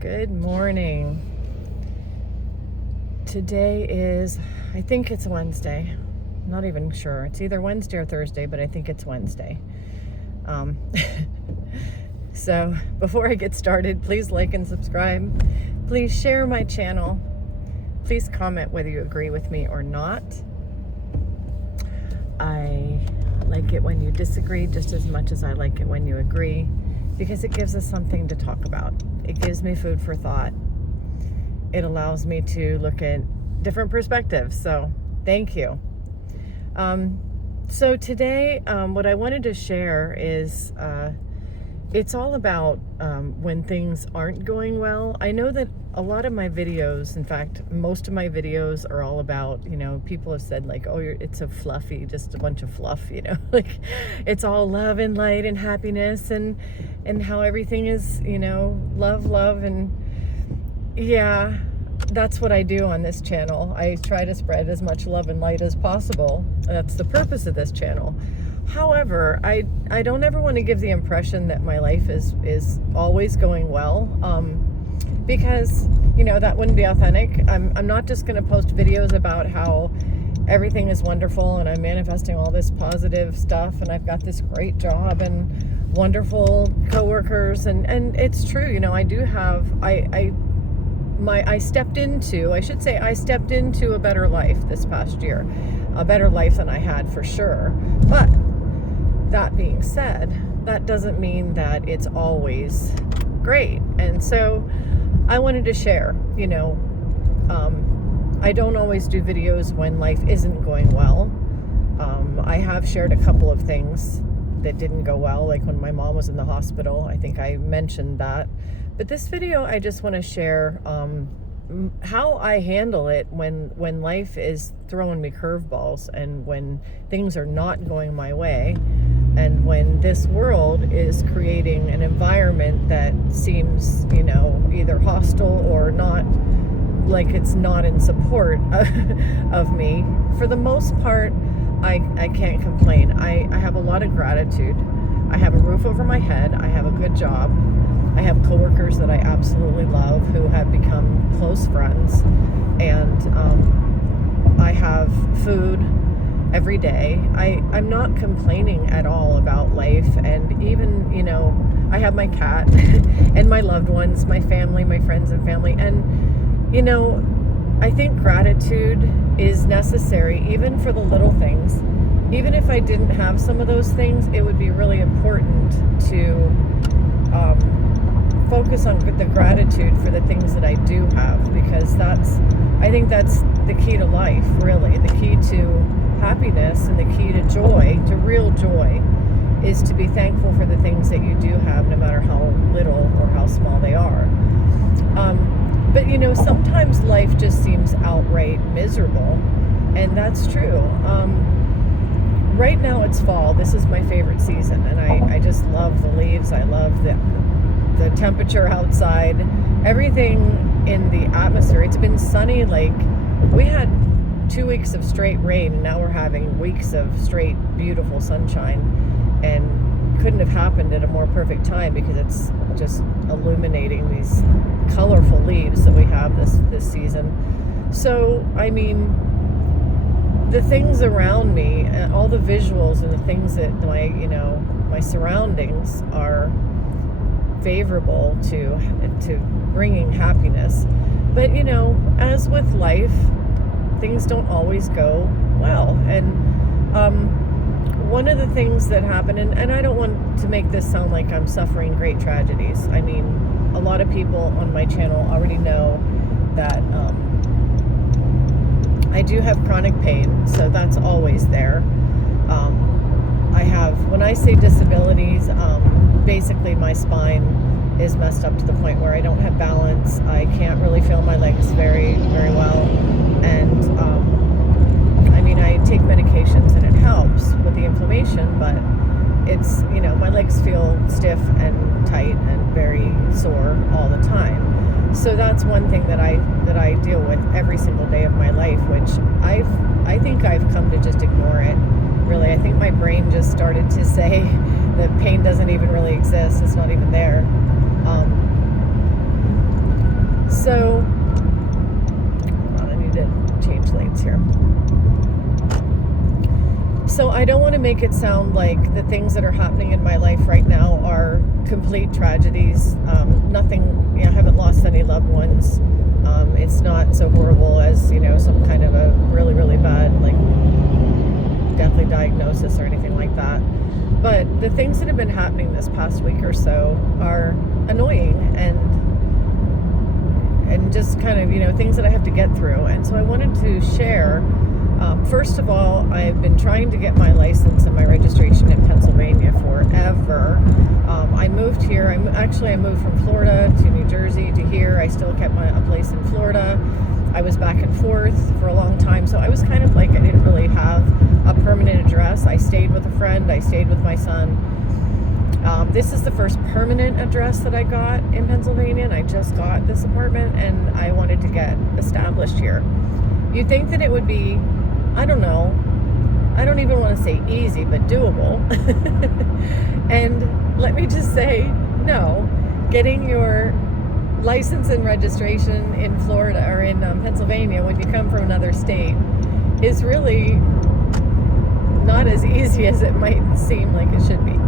Good morning. Today is, I think it's Wednesday. I'm not even sure. It's either Wednesday or Thursday, but I think it's Wednesday. Um, so before I get started, please like and subscribe. Please share my channel. Please comment whether you agree with me or not. I like it when you disagree just as much as I like it when you agree, because it gives us something to talk about. It gives me food for thought. It allows me to look at different perspectives. So thank you. So today, what I wanted to share is it's all about when things aren't going well. I know that a lot of my videos, in fact, most of my videos are all about, people have said like, oh, it's so fluffy, just a bunch of fluff, like it's all love and light and happiness and how everything is, love. And yeah, that's what I do on this channel. I try to spread as much love and light as possible. That's the purpose of this channel. However, I don't ever want to give the impression that my life is always going well, because that wouldn't be authentic. I'm not just going to post videos about how everything is wonderful and I'm manifesting all this positive stuff and I've got this great job and wonderful coworkers, and it's true. I do have I stepped into a better life this past year, a better life than I had for sure. But that being said, that doesn't mean that it's always great. And so I wanted to share, I don't always do videos when life isn't going well. I have shared a couple of things that didn't go well, like when my mom was in the hospital. I think I mentioned that. But this video, I just want to share how I handle it when life is throwing me curveballs and when things are not going my way, and when this world is creating an environment that seems, either hostile or not, like it's not in support of me. For the most part, I can't complain. I have a lot of gratitude. I have a roof over my head. I have a good job. I have coworkers that I absolutely love who have become close friends, and I have food every day. I'm not complaining at all about life, and even, I have my cat and my loved ones, my family, my friends and family, and I think gratitude is necessary even for the little things. Even if I didn't have some of those things, it would be really important to focus on the gratitude for the things that I do have, because I think that's the key to life, really. The key to happiness and the key to joy, to real joy, is to be thankful for the things that you do have, no matter how little or how small they are. But sometimes life just seems outright miserable, and that's true. Right now it's fall. This is my favorite season, and I just love the leaves. I love the temperature outside, everything in the atmosphere. It's been sunny. Like, we had 2 weeks of straight rain, and now we're having weeks of straight beautiful sunshine, and couldn't have happened at a more perfect time, because it's just illuminating these colorful leaves that we have this season. So I mean, the things around me, all the visuals and the things that my surroundings are favorable to bringing happiness. But as with life, things don't always go well. And one of the things that happened, and I don't want to make this sound like I'm suffering great tragedies. I mean, a lot of people on my channel already know that I do have chronic pain, so that's always there. I have, when I say disabilities, basically my spine is messed up to the point where I don't have balance. I can't really feel my legs very, very well. And I take medications and it helps with the inflammation, but it's, my legs feel stiff and tight and very sore all the time. So that's one thing that I deal with every single day of my life, which I think I've come to just ignore it. Really, I think my brain just started to say that pain doesn't even really exist. It's not even there. So, hold on, I need to change lanes here. So I don't want to make it sound like the things that are happening in my life right now are complete tragedies. Nothing, I haven't lost any loved ones. It's not so horrible as, some kind of a really, really bad, like, deathly diagnosis or anything like that. But the things that have been happening this past week or so are annoying and just kind of, things that I have to get through. And so I wanted to share. First of all, I've been trying to get my license and my registration in Pennsylvania forever. I moved here. I moved from Florida to New Jersey to here. I still kept a place in Florida. I was back and forth for a long time. So I was kind of like, I didn't really have a permanent address. I stayed with a friend. I stayed with my son. This is the first permanent address that I got in Pennsylvania, and I just got this apartment, and I wanted to get established here. You'd think that it would be, I don't know, I don't even want to say easy, but doable. And let me just say, no, getting your license and registration in Florida or in Pennsylvania when you come from another state is really not as easy as it might seem like it should be.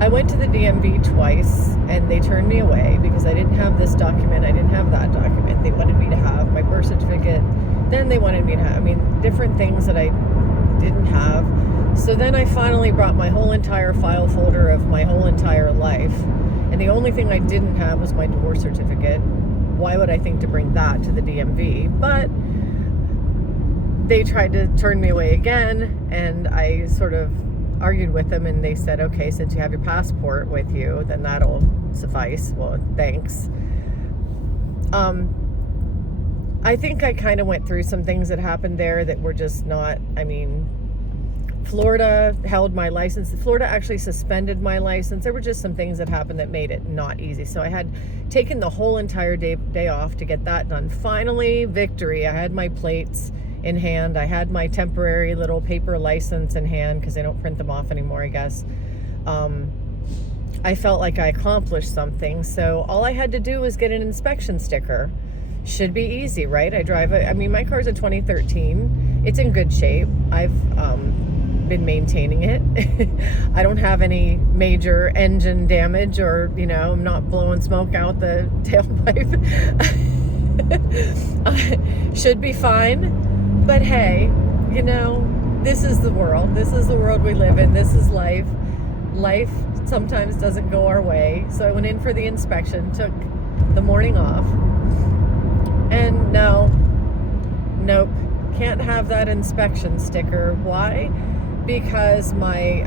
I went to the DMV twice and they turned me away because I didn't have this document, I didn't have that document. They wanted me to have my birth certificate, then they wanted me to have, different things that I didn't have. So then I finally brought my whole entire file folder of my whole entire life, and the only thing I didn't have was my divorce certificate. Why would I think to bring that to the DMV? But they tried to turn me away again, and I sort of argued with them, and they said, okay, since you have your passport with you, then that'll suffice. Well, thanks. I think I kind of went through some things that happened there that were just not, Florida held my license. Florida actually suspended my license. There were just some things that happened that made it not easy. So I had taken the whole entire day off to get that done. Finally, victory. I had my plates in hand. I had my temporary little paper license in hand because they don't print them off anymore, I guess. I felt like I accomplished something. So all I had to do was get an inspection sticker. Should be easy, right? My car's a 2013. It's in good shape. I've been maintaining it. I don't have any major engine damage, or I'm not blowing smoke out the tailpipe. Should be fine. But hey, this is the world. This is the world we live in. This is life. Life sometimes doesn't go our way. So I went in for the inspection, took the morning off, and nope, can't have that inspection sticker. Why? Because my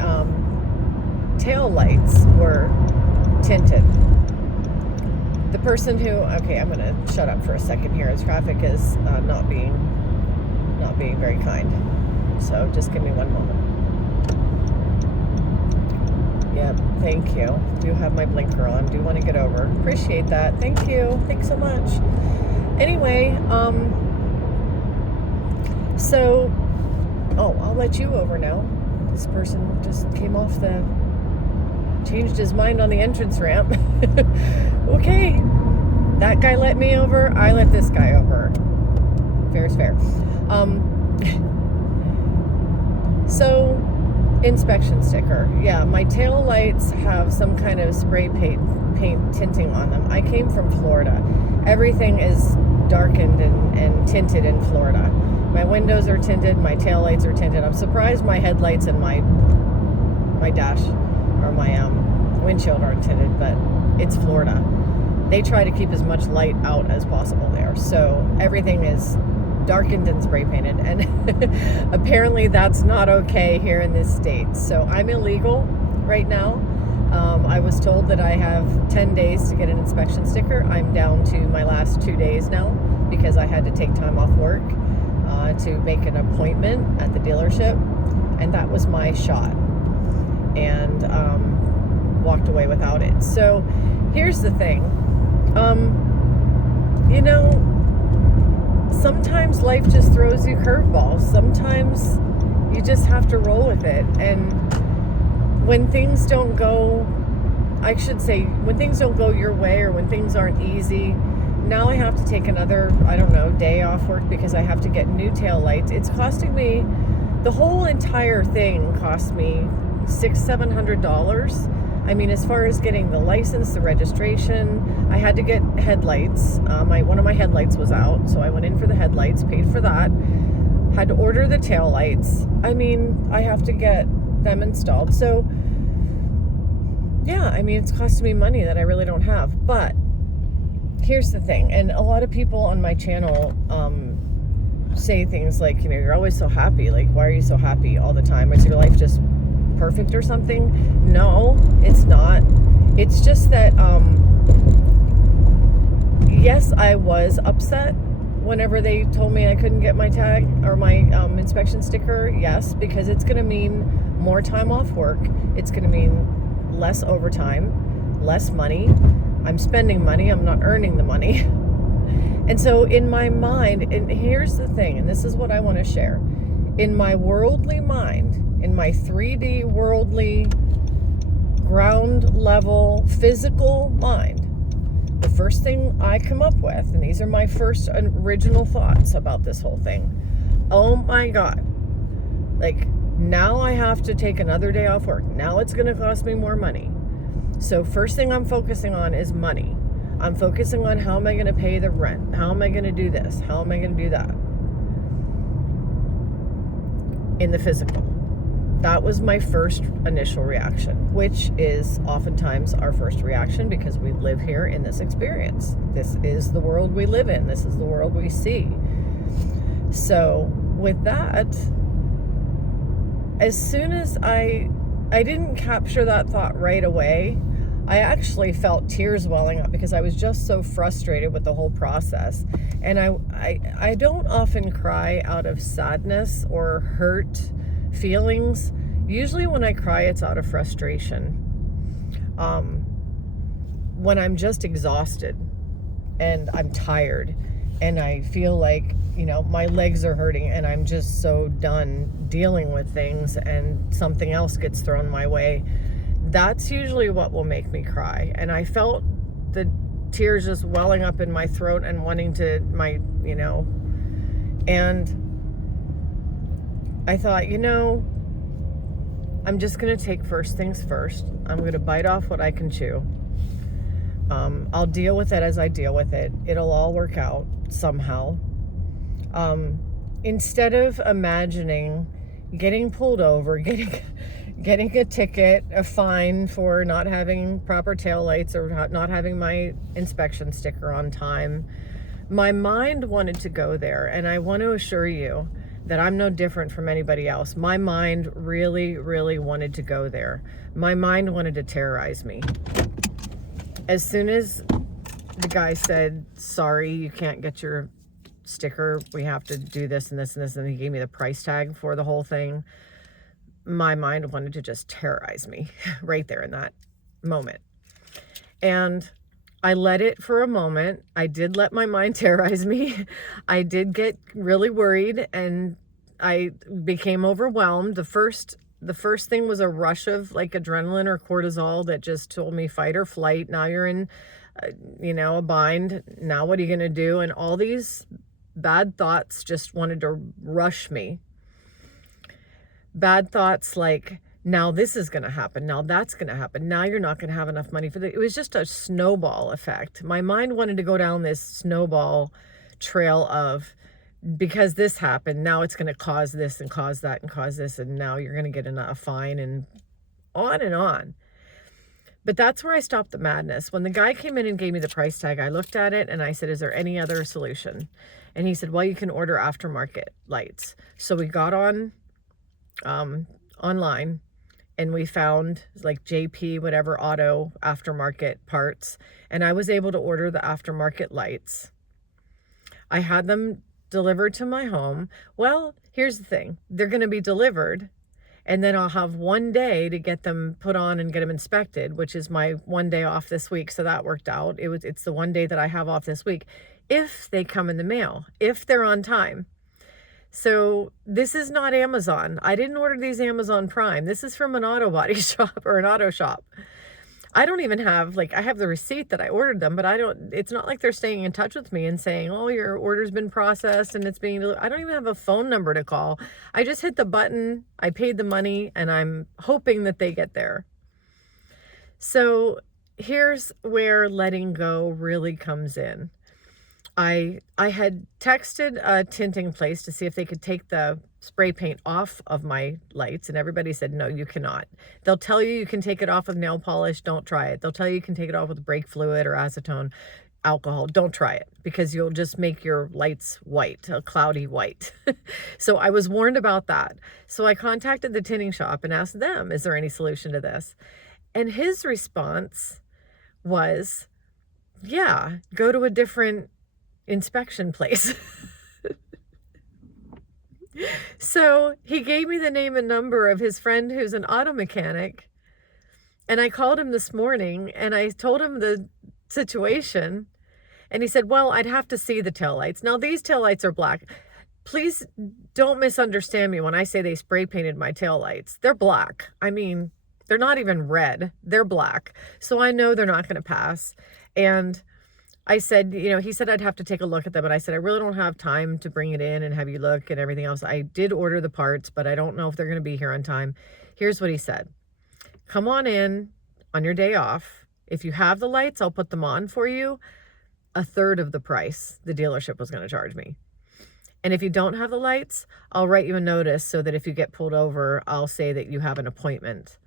tail lights were tinted. The person who, okay, I'm gonna shut up for a second here as traffic is not being very kind. So just give me one moment. Yep, thank you. Do have my blinker on. Do want to get over. Appreciate that. Thank you. Thanks so much. Anyway, so, I'll let you over now. This person just changed his mind on the entrance ramp. Okay, that guy let me over, I let this guy over. Fair is fair. So, inspection sticker. Yeah, my tail lights have some kind of spray paint tinting on them. I came from Florida. Everything is darkened and tinted in Florida. My windows are tinted, my tail lights are tinted. I'm surprised my headlights and my dash or my windshield aren't tinted, but it's Florida. They try to keep as much light out as possible there. So everything is darkened and spray painted, and apparently that's not okay here in this state. So I'm illegal right now. I was told that I have 10 days to get an inspection sticker. I'm down to my last 2 days now because I had to take time off work to make an appointment at the dealership, and that was my shot, and walked away without it. So here's the thing. Sometimes life just throws you curveballs. Sometimes you just have to roll with it. And when things don't go I should say, when things don't go your way or when things aren't easy, now I have to take another, I don't know, day off work because I have to get new tail lights. It's costing me, the whole entire thing cost me $600-700. I mean, as far as getting the license, the registration, I had to get headlights. One of my headlights was out, so I went in for the headlights, paid for that. Had to order the tail lights. I mean, I have to get them installed. So, yeah, I mean, it's costing me money that I really don't have. But here's the thing, and a lot of people on my channel say things like, you know, you're always so happy. Like, why are you so happy all the time? Is your life just perfect or something? No, it's not. It's just that yes, I was upset whenever they told me I couldn't get my tag or my inspection sticker. Yes, because it's going to mean more time off work. It's going to mean less overtime, less money. I'm spending money, I'm not earning the money. And so in my mind, and here's the thing, and this is what I want to share. In my worldly mind, in my 3D worldly ground level physical mind, the first thing I come up with, and these are my first original thoughts about this whole thing. Oh my God. Like, now I have to take another day off work. Now it's going to cost me more money. So first thing I'm focusing on is money. I'm focusing on how am I going to pay the rent? How am I going to do this? How am I going to do that? In the physical. That was my first initial reaction, which is oftentimes our first reaction because we live here in this experience. This is the world we live in. This is the world we see. So with that, as soon as I didn't capture that thought right away, I actually felt tears welling up because I was just so frustrated with the whole process. And I don't often cry out of sadness or hurt feelings. Usually when I cry, it's out of frustration. When I'm just exhausted and I'm tired and I feel like, you know, my legs are hurting and I'm just so done dealing with things and something else gets thrown my way, that's usually what will make me cry. And I felt the tears just welling up in my throat and wanting to, and I thought, I'm just going to take first things first. I'm going to bite off what I can chew. I'll deal with it as I deal with it. It'll all work out somehow. Instead of imagining getting pulled over, getting a ticket, a fine for not having proper taillights or not having my inspection sticker on time, my mind wanted to go there. And I want to assure you that I'm no different from anybody else. My mind really, really wanted to go there. My mind wanted to terrorize me. As soon as the guy said, sorry, you can't get your sticker, we have to do this and this and this, and he gave me the price tag for the whole thing, my mind wanted to just terrorize me right there in that moment. And I let it for a moment. I did let my mind terrorize me. I did get really worried and I became overwhelmed. The first thing was a rush of like adrenaline or cortisol that just told me fight or flight. Now you're in, a bind. Now what are you going to do? And all these bad thoughts just wanted to rush me. Bad thoughts like, now this is going to happen. Now that's going to happen. Now you're not going to have enough money for it was just a snowball effect. My mind wanted to go down this snowball trail of, because this happened, now it's going to cause this and cause that and cause this. And now you're going to get a fine and on and on. But that's where I stopped the madness. When the guy came in and gave me the price tag, I looked at it and I said, is there any other solution? And he said, well, you can order aftermarket lights. So we got on online and we found like JP, whatever auto aftermarket parts. And I was able to order the aftermarket lights. I had them delivered to my home. Well, here's the thing. They're going to be delivered and then I'll have one day to get them put on and get them inspected, which is my one day off this week. So that worked out. It's the one day that I have off this week. If they come in the mail, if they're on time. So this is not Amazon. I didn't order these Amazon Prime. This is from an auto body shop or an auto shop. I don't even have, like, I have the receipt that I ordered them, but it's not like they're staying in touch with me and saying, oh, your order's been processed and it's being delivered. I don't even have a phone number to call. I just hit the button, I paid the money, and I'm hoping that they get there. So here's where letting go really comes in. I had texted a tinting place to see if they could take the spray paint off of my lights, and everybody said, no, you cannot. They'll tell you you can take it off with nail polish. Don't try it. They'll tell you you can take it off with brake fluid or acetone alcohol. Don't try it, because you'll just make your lights white, a cloudy white. So I was warned about that. So I contacted the tinting shop and asked them, is there any solution to this? And his response was, yeah, go to a different inspection place. So he gave me the name and number of his friend who's an auto mechanic, and I called him this morning and I told him the situation, and he said, well, I'd have to see the taillights. Now, these taillights are black. Please don't misunderstand me when I say they spray painted my taillights. They're black. I mean, they're not even red. They're black. So I know they're not going to pass. And I said, he said I'd have to take a look at them. But I said, I really don't have time to bring it in and have you look and everything else. I did order the parts, but I don't know if they're going to be here on time. Here's what he said. Come on in on your day off. If you have the lights, I'll put them on for you. A third of the price the dealership was going to charge me. And if you don't have the lights, I'll write you a notice so that if you get pulled over, I'll say that you have an appointment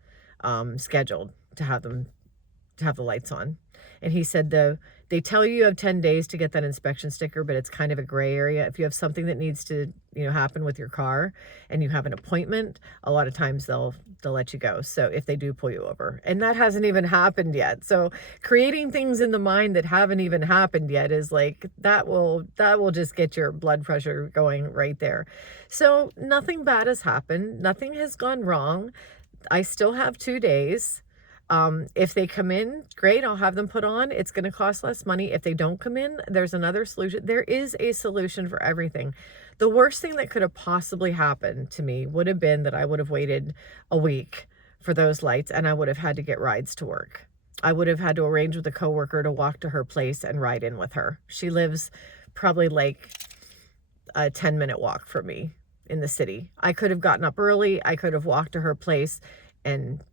scheduled to have the lights on. And he said they tell you have 10 days to get that inspection sticker, but it's kind of a gray area. If you have something that needs to happen with your car and you have an appointment, a lot of times they'll let you go. So if they do pull you over, and that hasn't even happened yet. So creating things in the mind that haven't even happened yet is like, that will just get your blood pressure going right there. So nothing bad has happened. Nothing has gone wrong. I still have 2 days. If they come in, great, I'll have them put on. It's going to cost less money. If they don't come in, there's another solution. There is a solution for everything. The worst thing that could have possibly happened to me would have been that I would have waited a week for those lights, and I would have had to get rides to work. I would have had to arrange with a coworker to walk to her place and ride in with her. She lives probably like a 10-minute walk from me in the city. I could have gotten up early. I could have walked to her place and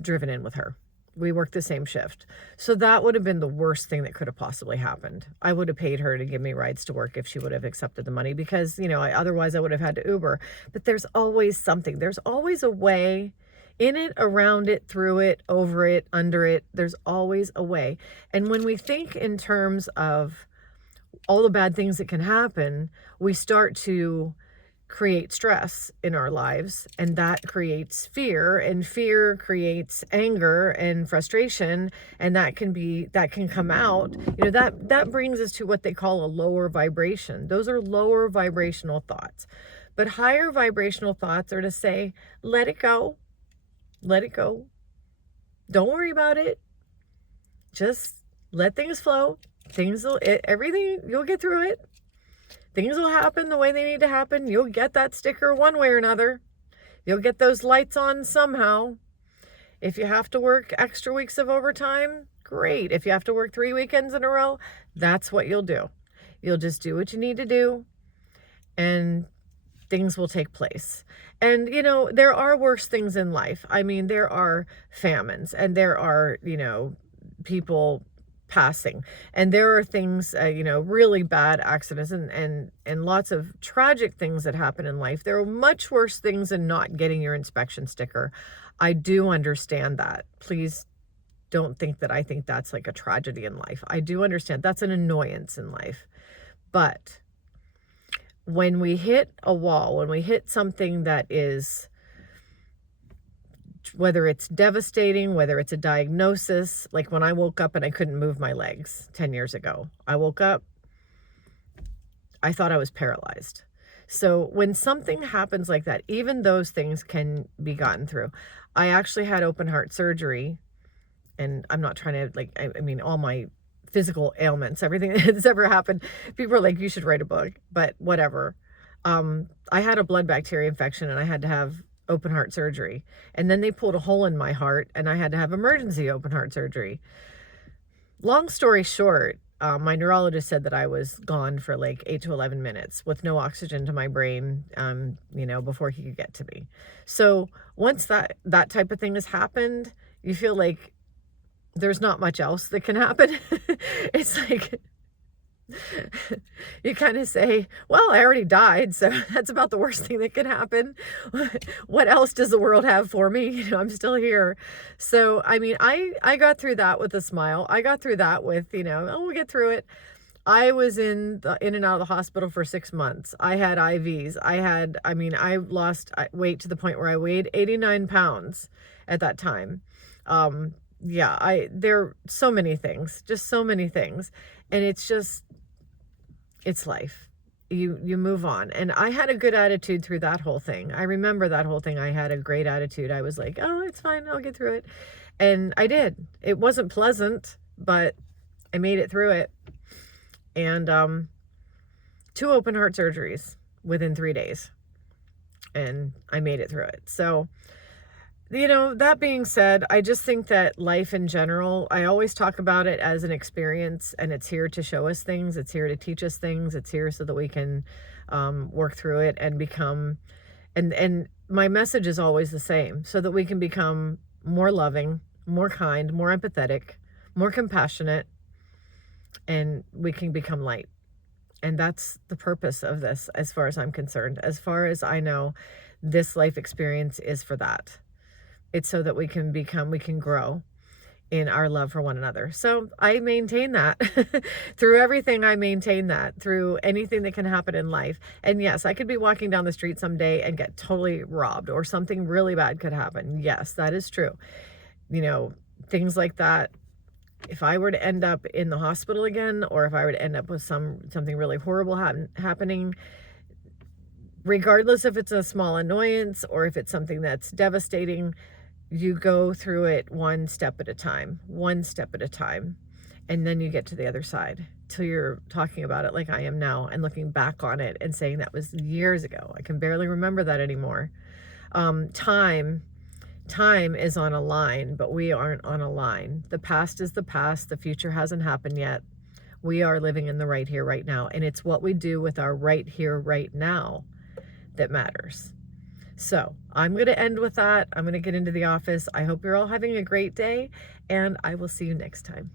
driven in with her. We worked the same shift. So that would have been the worst thing that could have possibly happened. I would have paid her to give me rides to work if she would have accepted the money, because, otherwise I would have had to Uber. But there's always something. There's always a way in it, around it, through it, over it, under it. There's always a way. And when we think in terms of all the bad things that can happen, we start to create stress in our lives, and that creates fear, and fear creates anger and frustration, and that can come out, that brings us to what they call a lower vibration. Those are lower vibrational thoughts. But higher vibrational thoughts are to say, let it go, don't worry about it, just let things flow. Everything, you'll get through it. Things will happen the way they need to happen. You'll get that sticker one way or another. You'll get those lights on somehow. If you have to work extra weeks of overtime, great. If you have to work 3 weekends in a row, that's what you'll do. You'll just do what you need to do, and things will take place. And, there are worse things in life. I mean, there are famines, and there are, people passing, and there are things, really bad accidents and lots of tragic things that happen in life. There are much worse things than not getting your inspection sticker. I do understand that. Please don't think that I think that's like a tragedy in life. I do understand that's an annoyance in life. But when we hit a wall, when we hit something that is, whether it's devastating, whether it's a diagnosis, like when I woke up and I couldn't move my legs 10 years ago, I woke up, I thought I was paralyzed. So when something happens like that, even those things can be gotten through. I actually had open heart surgery, and I'm not trying to I mean, all my physical ailments, everything that's ever happened, people are like, you should write a book, but whatever. I had a blood bacteria infection, and I had to have open heart surgery. And then they pulled a hole in my heart and I had to have emergency open heart surgery. Long story short, my neurologist said that I was gone for like 8 to 11 minutes with no oxygen to my brain, before he could get to me. So once that type of thing has happened, you feel like there's not much else that can happen. It's like, you kind of say, well, I already died, so that's about the worst thing that could happen. What else does the world have for me? I'm still here. So, I mean, I got through that with a smile. I got through that with, oh, we'll get through it. I was in and out of the hospital for 6 months. I had IVs. I lost weight to the point where I weighed 89 pounds at that time. There are so many things, just so many things. And it's life. You move on. And I had a good attitude through that whole thing. I remember that whole thing. I had a great attitude. I was like, oh, it's fine. I'll get through it. And I did. It wasn't pleasant, but I made it through it. And 2 open heart surgeries within 3 days. And I made it through it. So, that being said, I just think that life in general, I always talk about it as an experience, and it's here to show us things. It's here to teach us things. It's here so that we can work through it and become, and my message is always the same, so that we can become more loving, more kind, more empathetic, more compassionate, and we can become light. And that's the purpose of this, as far as I'm concerned. As far as I know, this life experience is for that. It's so that we can grow in our love for one another. So I maintain that through everything. I maintain that through anything that can happen in life. And yes, I could be walking down the street someday and get totally robbed, or something really bad could happen. Yes, that is true. Things like that. If I were to end up in the hospital again, or if I were to end up with something really horrible happening, regardless if it's a small annoyance or if it's something that's devastating, you go through it one step at a time, and then you get to the other side, till you're talking about it like I am now and looking back on it and saying that was years ago. I can barely remember that anymore. Time is on a line, but we aren't on a line. The past is the past. The future hasn't happened yet. We are living in the right here, right now. And it's what we do with our right here, right now that matters. So I'm going to end with that. I'm going to get into the office. I hope you're all having a great day, and I will see you next time.